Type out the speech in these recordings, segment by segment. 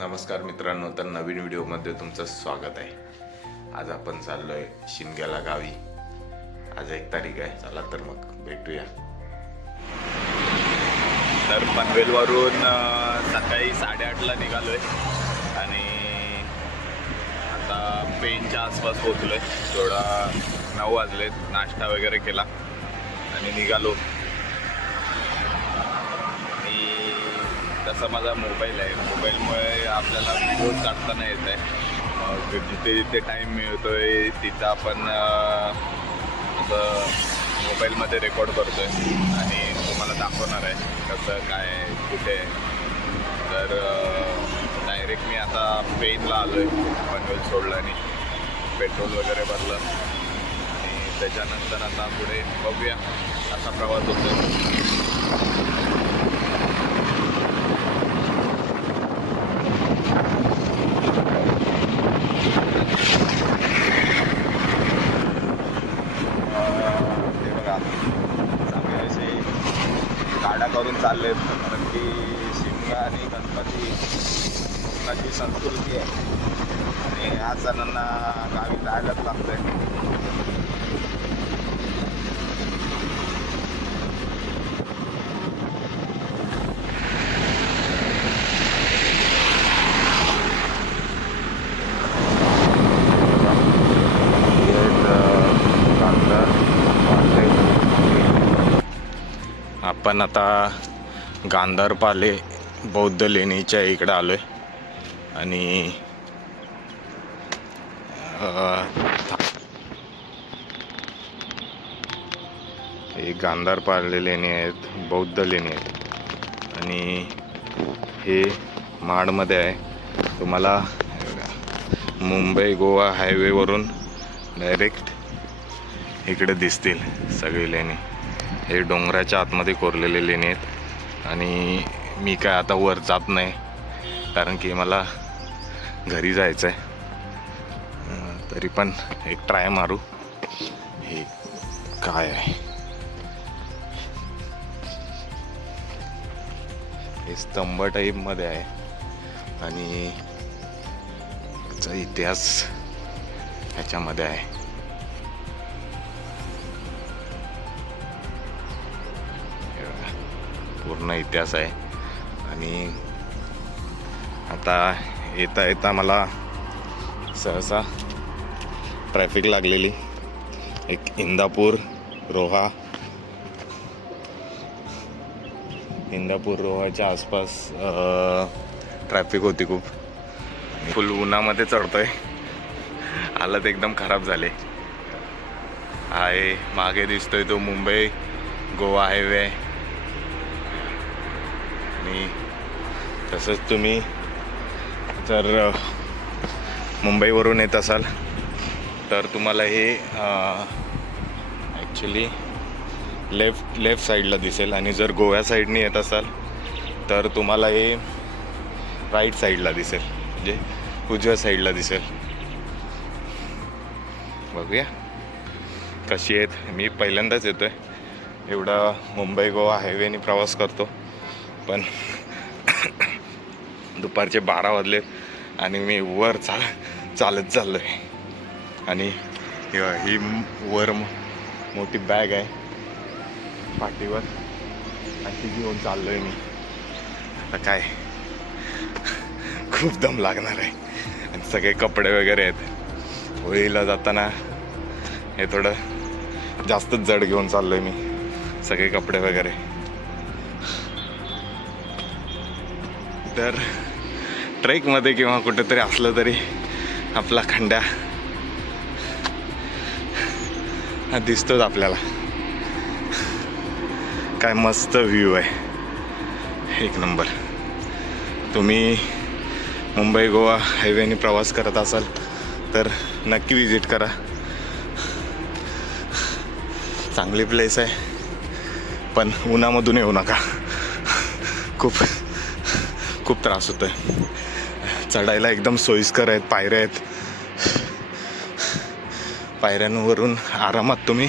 नमस्कार मित्रांनो, तर नवीन व्हिडिओमध्ये तुमचं स्वागत आहे। आज आपण चाललोय शिमग्याला गावी। आज 1 तारीख आहे। चला तर मग भेटूया। तर पनवेलवरून सकाळी 8:30ला निघालोय आणि आता पेनच्या आसपास पोहोचलोय। थोडा 9 वाजलेत, नाश्ता वगैरे केला आणि निघालो। तसा माझा मोबाईल आहे, मोबाईलमुळे आपल्याला व्हिडिओज काढता नाही येत आहे। जिथे जिथे टाईम मिळतोय तिथं आपण असं मोबाईलमध्ये रेकॉर्ड करतोय आणि तुम्हाला दाखवणार आहे कसं काय कुठे। तर डायरेक्ट मी आता पेनला आलो आहे, पनवेल सोडलं आणि पेट्रोल वगैरे भरलं आणि त्याच्यानंतर आता पुढे बघूया असा प्रवास होतो। गाड्या करून चालले कारण की शिमगा आणि गणपती कोकणाची संस्कृती आहे आणि ह्या सणांना गावी जायलाच लागतंय। आपण आता गांधारपाले बौद्ध लेणीच्या इकडे आलोय आणि हे गांधारपाले लेणी आहेत, बौद्ध लेणी आहेत आणि हे महाडमध्ये आहे। तुम्हाला मुंबई गोवा हायवेवरून डायरेक्ट इकडे दिसतील सगळी लेणी। हे डोंगराच्या आतमध्ये कोरलेले लेणी आहेत आणि मी काय आता वर जात नाही कारण की मला घरी जायचं आहे। तरी पण एक ट्राय मारू। हे काय आहे, हे स्तंभ टाईपमध्ये आहे आणि याचा इतिहास ह्याच्यामध्ये आहे। पूर्ण इतिहास आहे आणि आता येता येता मला सहसा ट्रॅफिक लागलेली। एक इंदापूर रोहाच्या आसपास ट्रॅफिक होती खूप। फुल उन्हामध्ये चढतोय, हालत एकदम खराब झाले आहे। मागे दिसतोय तो मुंबई गोवा हायवे आहे आणि तसंच तुम्ही जर मुंबईवरून येत असाल तर तुम्हाला हे ॲक्च्युली लेफ्ट साईडला दिसेल आणि जर गोव्या साईडने येत असाल तर तुम्हाला हे राईट साईडला दिसेल, म्हणजे उजव्या साईडला दिसेल। बघूया कशी आहेत। मी पहिल्यांदाच येतोय, एवढा मुंबई गोवा हायवेने प्रवास करतो पण दुपारचे 12 वाजलेत आणि मी वर चालत चाललो आहे आणि ही वर मोठी बॅग आहे पाठीवर आणि घेऊन चाललो आहे मी। आता काय खूप दम लागणार आहे आणि सगळे कपडे वगैरे आहेत। होळीला जाताना हे थोडं जास्तच जड घेऊन चाललो आहे मी, सगळे कपडे वगैरे। तर ट्रेकमध्ये किंवा कुठेतरी असलं तरी आपला खंड्या हा दिसतोच आपल्याला। काय मस्त व्ह्यू आहे, एक नंबर। तुम्ही मुंबई गोवा हायवेने प्रवास करत असाल तर नक्की विजिट करा। चांगली प्लेस आहे पण उन्हामधून येऊ नका, खूप त्रास होतोय। चढायला एकदम सोयीस्कर आहेत, पायऱ्या आहेत, पायऱ्यांवरून आरामात तुम्ही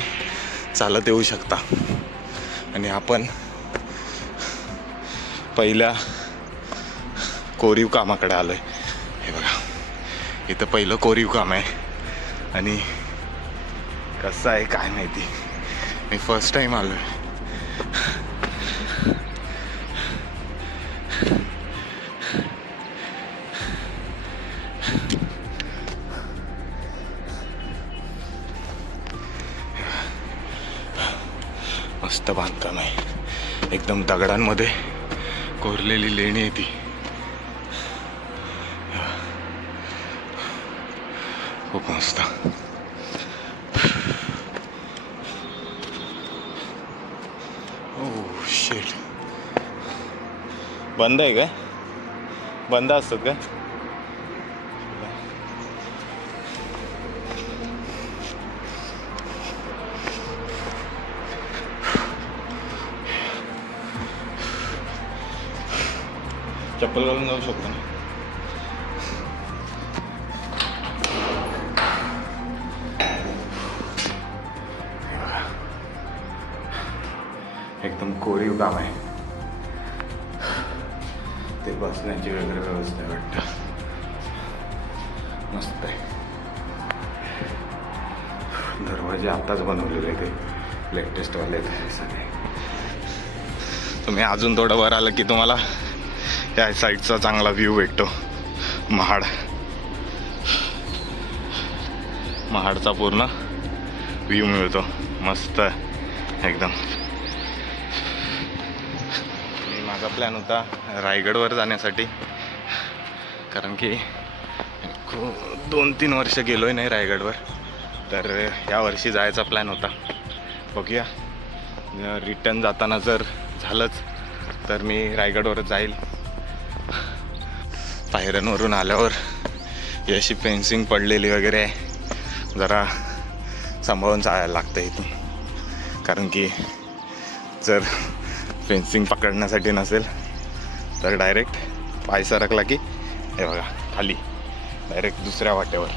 चालत येऊ शकता। आणि आपण कोरीव कामाकडे आलो आहे. हे बघा, इथं पहिलं कोरीव काम आहे आणि कसं आहे काय माहिती. मी फर्स्ट टाईम आलो आहे. मस्त बांधकाम आहे, एकदम दगडांमध्ये कोरलेली लेणी आहे ती. खूप मस्त. Oh shit. बंद आहे काय? बंद असतात का? चप्पल घालून जाऊ शकतो ना? एकदम कोरीव काम आहे. ते बसण्याची वगैरे व्यवस्था आहे वाटतं. मस्त आहे. दरवाजे आत्ताच बनवलेले ते लेटेस्टवाले आहेत सगळे. तुम्ही अजून थोडं वर आलं की तुम्हाला या साईडचा चांगला व्ह्यू भेटतो. महाडचा पूर्ण व्ह्यू मिळतो. मस्त एकदम. माझा प्लॅन होता रायगडवर जाण्यासाठी, कारण की 2-3 वर्ष गेलो आहे नाही रायगडवर. तर यावर्षी जायचा प्लॅन होता. बघूया, रिटर्न जाताना जर झालंच तर मी रायगडवरच जाईल. पायऱ्यांवरून आल्यावर ही अशी फेन्सिंग पडलेली वगैरे आहे, जरा सांभाळून चालायला लागतं इथून. कारण की जर फेन्सिंग पकडण्यासाठी नसेल तर डायरेक्ट पाय सरकला की हे बघा खाली डायरेक्ट दुसऱ्या वाट्यावर.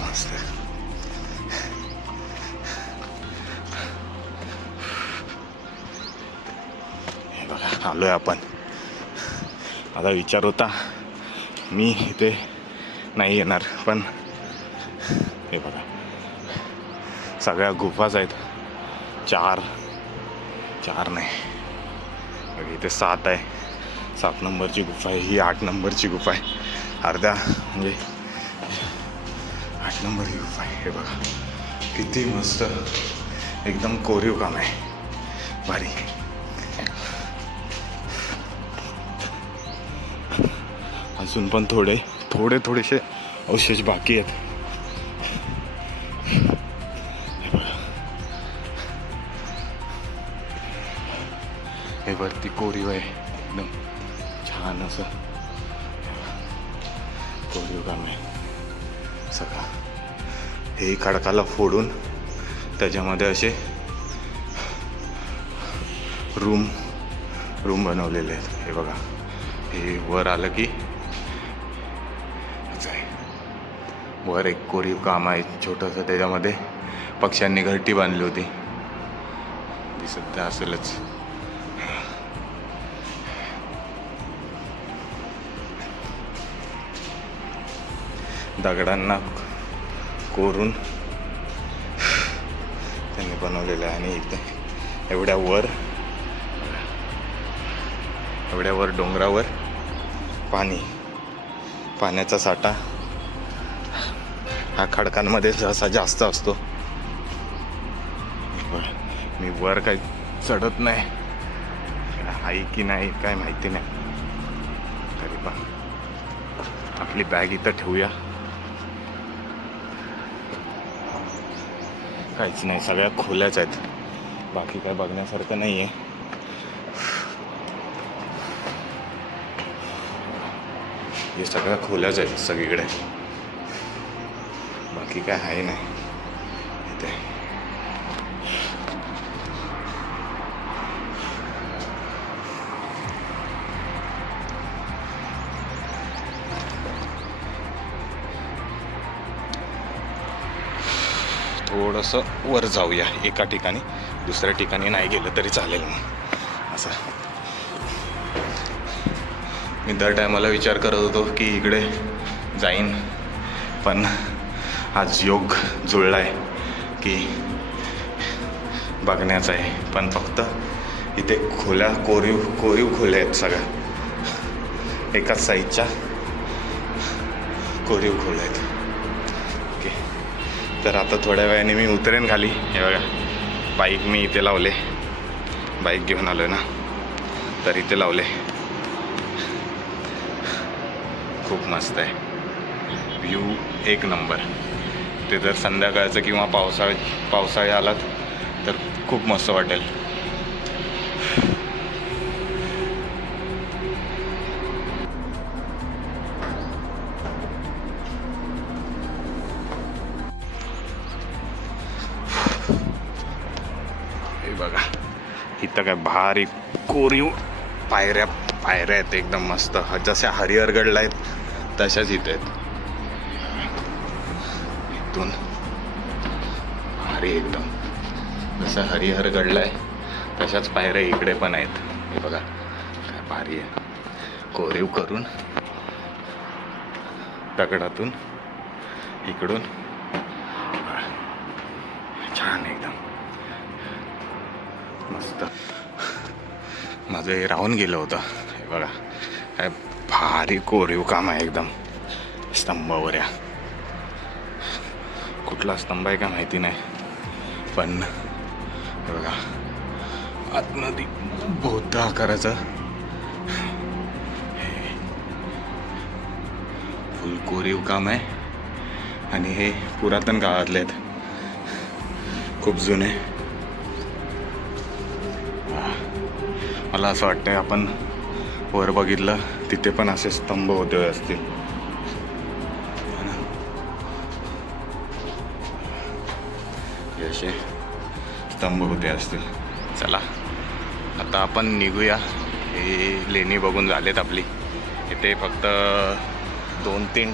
मस्त. हे बघा आलोय आपण. माझा विचार होता मी इथे नाही येणार, पण हे बघा सगळ्या गुफाच आहेत. 4 नाही बघा, इथे 7 आहे. 7 नंबरची गुफा आहे ही. 8 नंबरची गुफा आहे. अर्ध्या म्हणजे 8 नंबरची गुफा आहे. हे बघा किती मस्त, एकदम कोरीव काम आहे, भारी. अजून पण थोडेसे अवशेष बाकी आहेत. हे वरती कोरीव आहे, एकदम छान असं कोरीव काम आहे सगळं. हे खडकाला फोडून त्याच्यामध्ये असे रूम बनवलेले आहेत. हे बघा, हे वर आलं की वर एक कोरीव काम आहे छोटंसं. त्याच्यामध्ये पक्ष्यांनी घरटी बांधली होती, दिसत असेलच. दगडांना कोरून त्यांनी बनवलेलं आहे. आणि इथे एवढ्या वर डोंगरावर पाण्याचा साठा हा खडकांमध्ये जसा जास्त असतो. मी वर काही चढत नाही, आहे की नाही काय माहिती नाही. तरी पण आपली बॅग इथं ठेवूया. काहीच नाही, सगळ्या खोल्याच आहेत, बाकी काय बघण्यासारखं नाही आहे. हे सगळ्या खोल्याच आहेत सगळीकडे, बाकी काय आहे नाही इथे. थोडंसं वर जाऊया एका ठिकाणी, दुसऱ्या ठिकाणी नाही गेलं तरी चालेल मग असं. मी दर टायमाला विचार करत होतो की इकडे जाईन, पण आज योग जुळला आहे की बघण्याचं आहे. पण फक्त इथे खोल्या कोरीव खोल्या आहेत सगळ्या, एकाच साईजच्या कोरीव खोल्या आहेत. ओके, तर आता थोड्या वेळाने मी उतरेन खाली. हे बघा, बाईक मी इथे लावले, बाईक घेऊन आलो ना, तर इथे लावले. खूप मस्त आहे व्ह्यू, एक नंबर. ते जर संध्याकाळचं किंवा पावसाळी आलात तर खूप मस्त वाटेल. हे बघा, इथं काय भारी कोरीव पायऱ्या आहेत एकदम मस्त. जशा हरिहरगडला आहेत तशाच इथे आहेत. इथून भारी एकदम, जसं हरिहरगडला आहे तशाच पायऱ्या इकडे पण आहेत. हे बघा काय भारी आहे, कोरीव करून दगडातून इकडून, छान एकदम मस्त. माझं हे राहून गेलं होतं. हे बघा काय भारी कोरीव काम आहे एकदम. स्तंभावर या, कुठला स्तंभ आहे का माहिती नाही, पण हे बघा आतमध्ये बौद्ध आकाराचं फुल कोरीव काम आहे. आणि हे पुरातन काळातले आहेत, खूप जुने. मला असं वाटतंय आपण वर बघितलं तिथे पण असे स्तंभ होते असतील. असे स्तंभ होते असतील. चला आता आपण निघूया. हे लेणी बघून झालेत आपली. इथे फक्त दोन तीन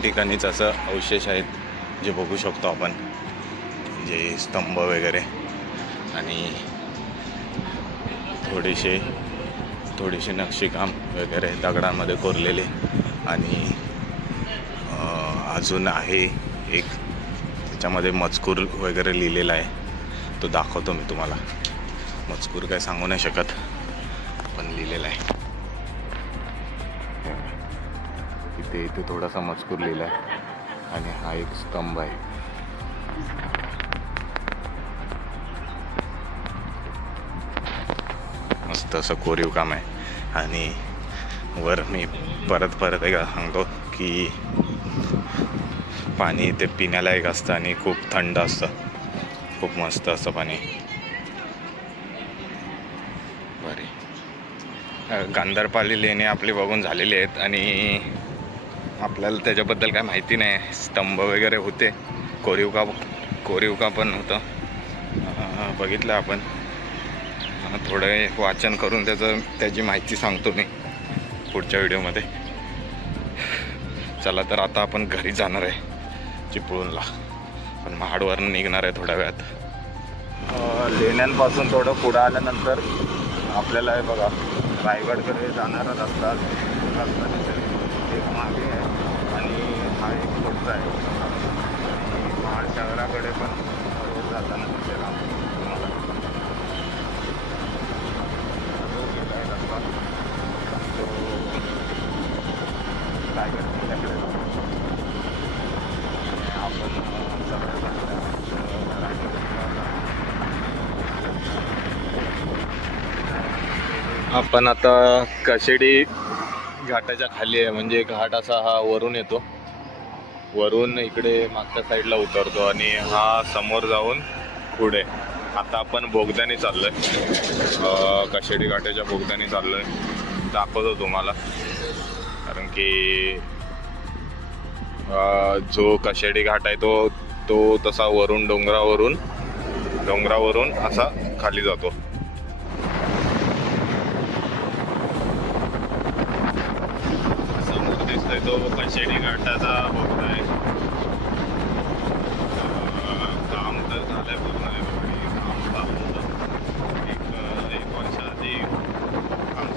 ठिकाणीच असं अवशेष आहेत जे बघू शकतो आपण, जे स्तंभ वगैरे. आणि थोडीशी नक्षीकाम वगैरे दगडांमध्ये कोरलेले. आणि अजून आहे एक, त्याच्यामध्ये मजकूर वगैरे लिहिलेला आहे, तो दाखवतो मी तुम्हाला. मजकूर काय सांगू नाही शकत, पण लिहिलेला आहे. इथे थोडासा मजकूर लिहिला आहे. आणि हा एक स्तंभ आहे. मस्त असं कोरीव काम आहे. आणि वर मी परत एकदा सांगतो की पाणी इथे पिण्यालायक असतं आणि खूप थंड असतं, खूप मस्त असतं पाणी. बरे, गांधारपाली लेणी आपली बघून झालेली आहेत. आणि आपल्याला त्याच्याबद्दल काय माहिती नाही. स्तंभ वगैरे होते, कोरीव का पण होतं, बघितलं आपण. थोडं वाचन करून त्याची माहिती सांगतो मी पुढच्या व्हिडिओमध्ये. चला तर आता आपण घरी जाणार आहे चिपळूणला, पण महाडवरून निघणार आहे थोड्या वेळात. लेण्यांपासून थोडं पुढं आल्यानंतर आपल्याला हे बघा रायगडकडे जाणारा रस्ता एक मागे आहे आणि हा एक पुढचा आहे. महाड शहराकडे पण रोड जाताना दिसेल तुम्हाला. रायगड किल्ल्याकडे आपण आपण आता कशेडी घाटाच्या खाली आहे. म्हणजे घाट असा हा वरून येतो, वरून इकडे मागच्या साईडला उतरतो आणि हा समोर जाऊन पुढे. आता आपण बोगद्याने चाललोय, कशेडी घाटाच्या बोगद्याने चाललोय. दाखवतो तुम्हाला, कारण की जो कशेडी घाट आहे तो तसा वरून डोंगरावरून असा खाली जातो. समोर दिसतोय तो कशेडी घाटाचा बोगदा आहे. काम तर झालंय पूर्ण, काम चालू होतं एक वर्ष आधी काम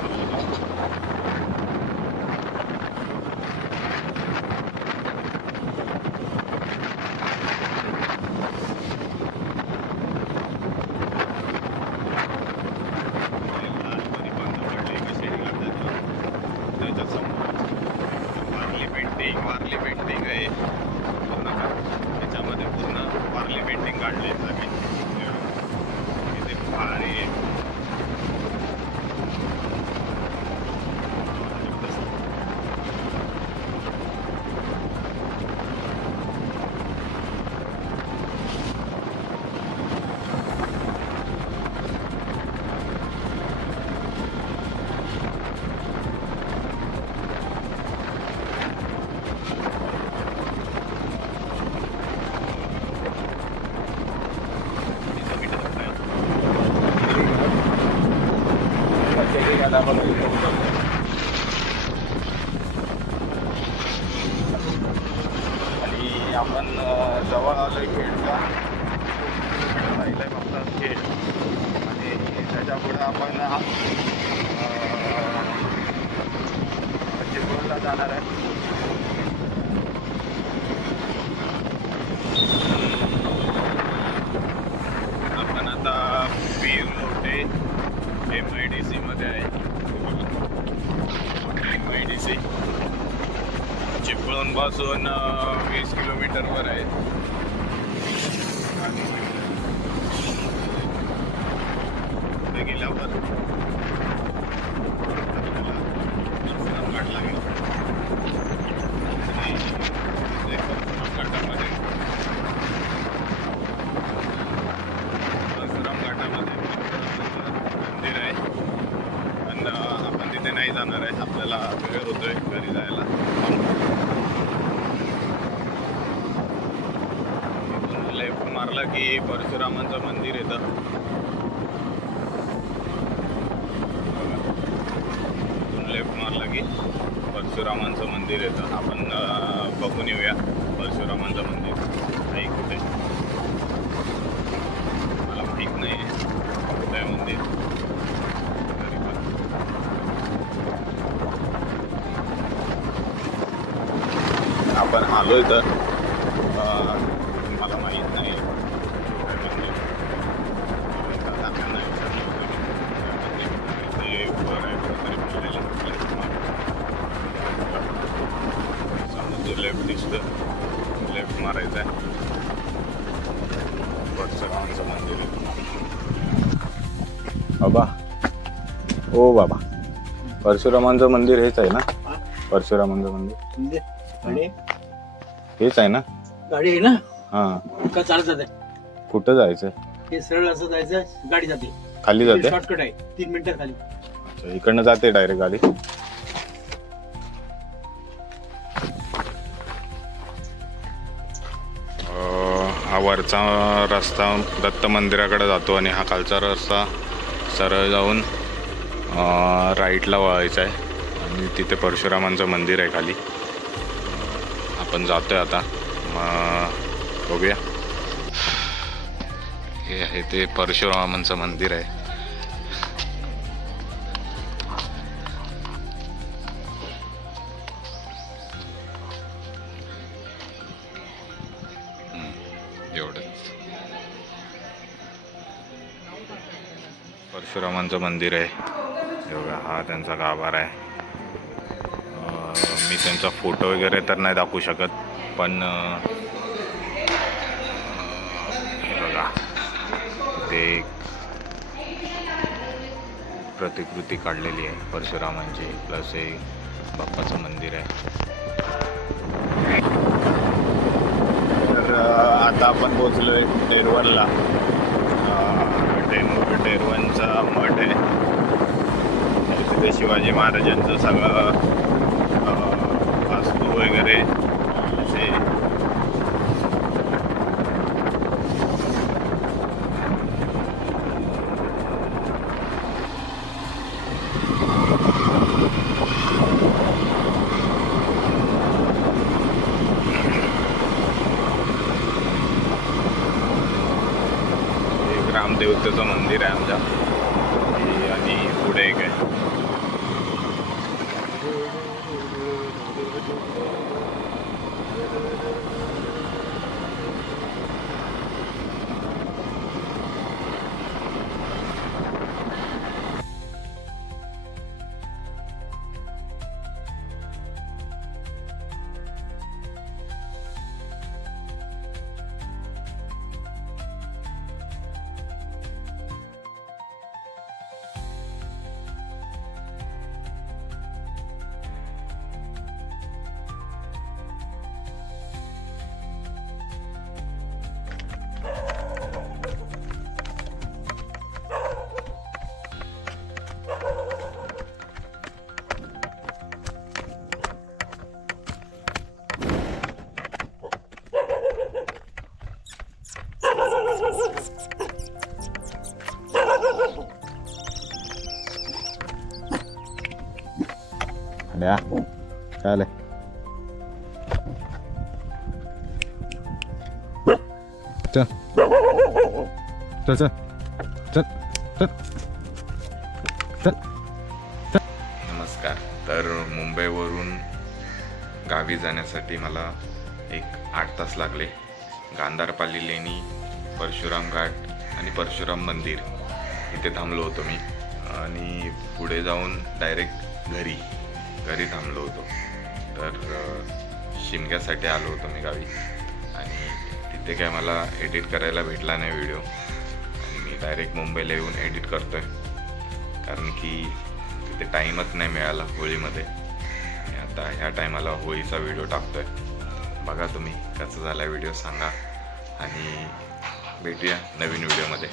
फेरीघाटा बघा इथे बघा. आणि आपण जवळ आलोय खेडच्या राहिलंय फक्त खेड आणि त्याच्या पुढे आपण चिपळूणला जाणार आहे. आपण आता पीर MIDC मध्ये आहे. MIDC चिपळूण पासून 20 किलोमीटरवर आहे. तिथे गेल्यावर घाटला गेला घाटामध्ये परशुराम घाटामध्ये मंदिर आहे. पण आपण तिथे नाही जाणार आहे. आपल्याला वेळ होतोय घरी जायला. लेफ्ट मारला की परशुरामांचं मंदिर येतं. लेफ्ट मारला की परशुरामांचं मंदिर येतं. आपण बघून येऊया परशुरामांचं मंदिर आहे कुठे. मला माहीत नाही आहे कुठे आहे मंदिर. तरी पण आपण आलोय तर मला माहीत नाही कुठे मंदिर. त्यांना विचारलं होतं ते वर आहे कुठेतरी समोर लेफ्ट दिसतं. लेफ्ट मारायचं आहे. परशुरामांचं मंदिर बाबा. हो बाबा, परशुरामांचं मंदिर हेच आहे ना? परशुरामांचं मंदिर हेच आहे ना? गाडी आहे ना? हा. का चालत जाते? कुठं जायचं? हे सरळ असं जायचं, गाडी जाते खाली जाते? शॉर्टकट आहे, 3 मिनिटं खाली. अच्छा, इकडनं जाते डायरेक्ट गाडी? हा वरचा रस्ता दत्त मंदिराकडे जातो आणि हा खालचा रस्ता सरळ जाऊन राईटला वळायचा आहे आणि तिथे परशुरामांचं मंदिर आहे खाली. आपण जातोय आता. मग बघूया. हे आहे ते परशुरामांचं मंदिर आहे. एवढंच परशुरामांचं मंदिर आहे. एवढा हा त्यांचा गाभारा आहे. मी त्यांचा फोटो वगैरे तर नाही दाखवू शकत, पण हे बघा ते प्रतिकृती काढलेली आहे परशुरामांची. प्लस हे बाप्पाचं मंदिर आहे. तर आता आपण पोचलोय टेरवनला. टेरवनचा मठ आहे. तिथे शिवाजी महाराजांचं सगळं वास्तू वगैरे असे रामदेवतेचं मंदिर आहे आमच्या. आणि पुढे एक आहे. द्या काय आलंय चल चल चल चल चल चल चल. नमस्कार. तर मुंबईवरून गावी जाण्यासाठी मला एक 8 तास लागले. गांधारपाली लेणी, परशुराम घाट आणि परशुराम मंदिर इथे थांबलो होतो मी आणि पुढे जाऊन डायरेक्ट घरी थांबलो होतो. तर शिमग्यासाठी आलो होतो मी गावी आणि तिथे काय मला एडिट करायला भेटला नाही व्हिडिओ आणि मी डायरेक्ट मुंबईला येऊन एडिट करतो आहे कारण की तिथे टाईमच नाही मिळाला होळीमध्ये. आणि आता ह्या टायमाला होळीचा व्हिडिओ टाकतो आहे. बघा तुम्ही कसा झाला व्हिडिओ सांगा आणि भेटूया नवीन व्हिडिओमध्ये.